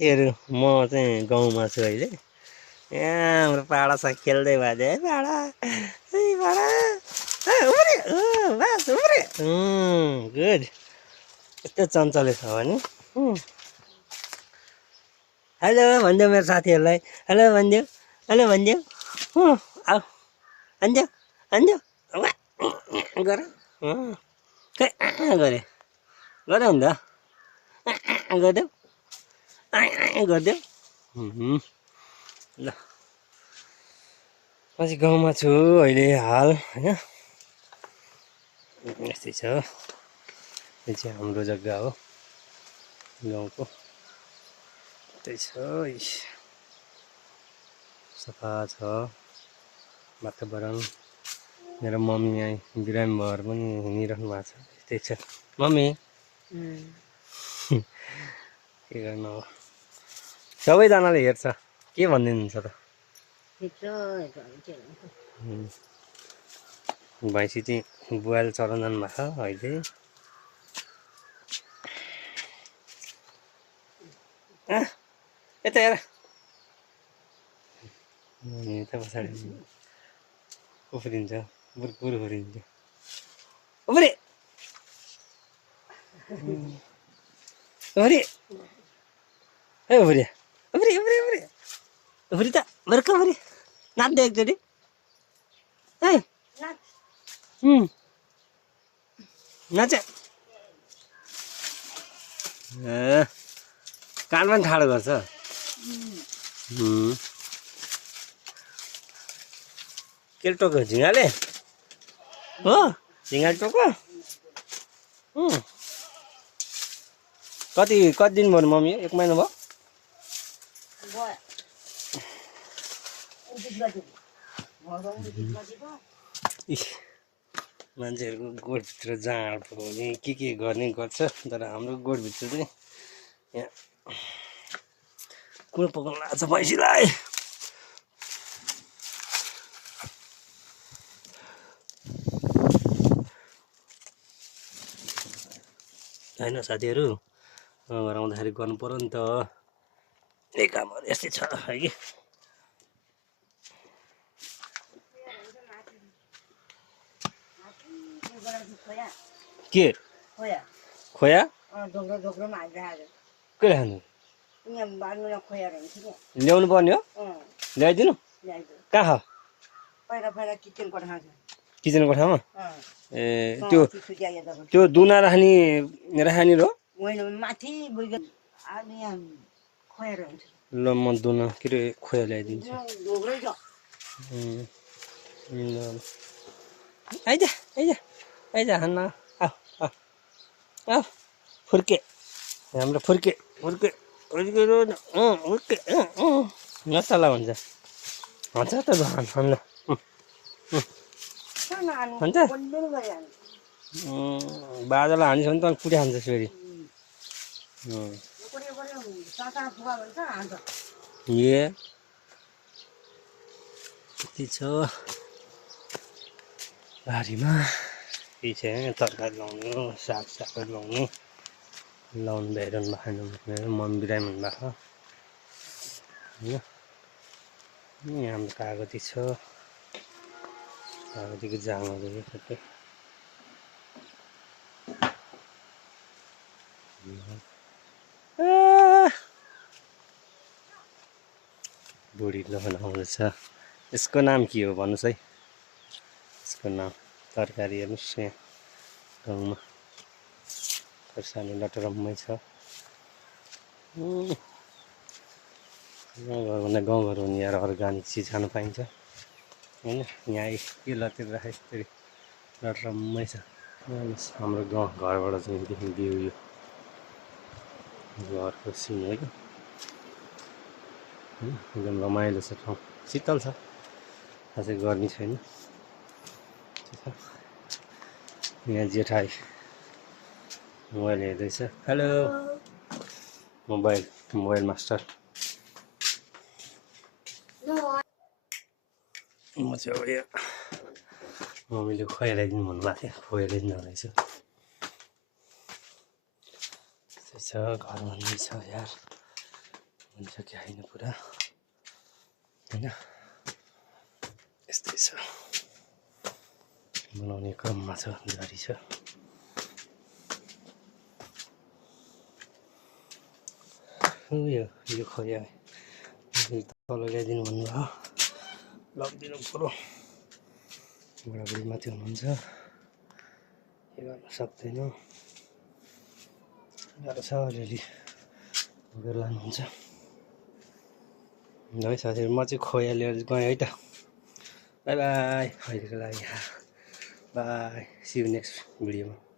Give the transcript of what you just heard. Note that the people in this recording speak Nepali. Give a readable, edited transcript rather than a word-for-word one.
साथीहरू म चाहिँ गाउँमा छु अहिले। यहाँ हाम्रो पाडासँग खेल्दै बाजे है पाडा है पाडा उम्रे बास उम्रे गुड। यस्तो चञ्चले छ भने हेलो भनिदेऊ मेरो साथीहरूलाई। हेलो भनिदेऊ, हेलो भनिदेऊ। आऊ भनिदेऊ भनिदेऊ गर खै गरे गऱ्यो नि त गरिदेऊ गरिदेऊ। ल म चाहिँ गाउँमा छु अहिले हाल होइन। यस्तै छ, यो चाहिँ हाम्रो जग्गा हो गाउँको। त्यही छ, सफा छ वातावरण। मेरो मम्मी यहाँ बिरामी भएर पनि हिँडिरहनु भएको छ। त्यही छ मम्मी के गर्नु अब, सबैजनाले हेर्छ के भनिदिनुहुन्छ त। भैँसी चाहिँ बुवाले चराउन जानु भएको छ अहिले। यता हेर यता पछाडि उफ्रिन्छ बुरबुर उफ्रिन्छ। उफ्रे उफ्रे ए उफ्रे उफ्रे उफ्रे उफ्रे उफ्री त बर्ख उफ्रे नाच्दै एकचोटि है नाच। कान पनि ठाडो गर्छ। के टोक्यो झिँगाले हो, झिँगाले टोक्यो। कति दिन भयो मम्मी, 1 महिना भयो। मान्छेहरूको गोठभित्र जाँड पुऱ्याउने के गर्ने गर्छ, तर हाम्रो गोठभित्र चाहिँ यहाँ कुरो पकाउनु लाग्छ भैँसीलाई। होइन साथीहरू, घर आउँदाखेरि गर्नु पर्यो नि त, यही कामहरू यस्तै छ है कि। के खोया के खानु ल्याउनु पर्ने हो, ल्याइदिनु कहाँ छ किचन कोठामा। ए त्यो दुना राख्ने र ल म दुना के अरे खोया ल्याइदिन्छु। आइज आइज आइज हान्न आऊ फुर्के हाम्रो फुर्के फुर्के फुर्के फुर्के नसला भन्छ भन्छ त ल भन्छ। बाजालाई हानिस भने त पुरी खान्छ फेरि। ए यति छ बारीमा। यही छ तरकारी लाउने, सागहरू लाउनु भ्याइरहनु भएको छैन। मम्मी बिरामी हुनुभएको होइन। यहाँ हाम्रो कागती छ, कागतीको जाङहरू सबै। बुढी लहन आउँदैछ। यसको नाम के हो भन्नुहोस् है, यसको नाम। तरकारी हेर्नुहोस् यहाँ गाउँमा खोर्सानी लटरम्मै छ। गाउँघरभन्दा गाउँघर हुने यार अर्ग्यानिक चिज खानु पाइन्छ होइन। यहाँ के लतिर राखेको फेरि लटरम्मै छ। हाम्रो गाउँ घरबाट चाहिँ देखिन्छ यो घरको सिन हो कि। एकदम रमाइलो छ ठाउँ, शीतल छ, खासै गर्मी छैन। यहाँ जेठाई मोबाइल हेर्दैछ। Hello mobile master. म चाहिँ अब यो मम्मीले खुवाइदिनु भन्नुभएको थियो, खुवाइदिनु रहेछ। त्यस्तै छ, घर भन्दै छ यार। हुन्छ कि होइन पुरा होइन यस्तै छ बनाउने क्रममा छ जारी छ यो खोया तल ल्याइदिनु भन्नुभयो लगिदिनु पऱ्यो बुढाबुढी माथि हुनुहुन्छ के गर्न सक्दैन गाह्रो छ अलिअलि बोकेर लानुहुन्छ है साथीहरू म चाहिँ खोया लिएर गएँ है त बाई बाई अहिलेको लागि बाई सी यु नेक्स्ट भिडियोमा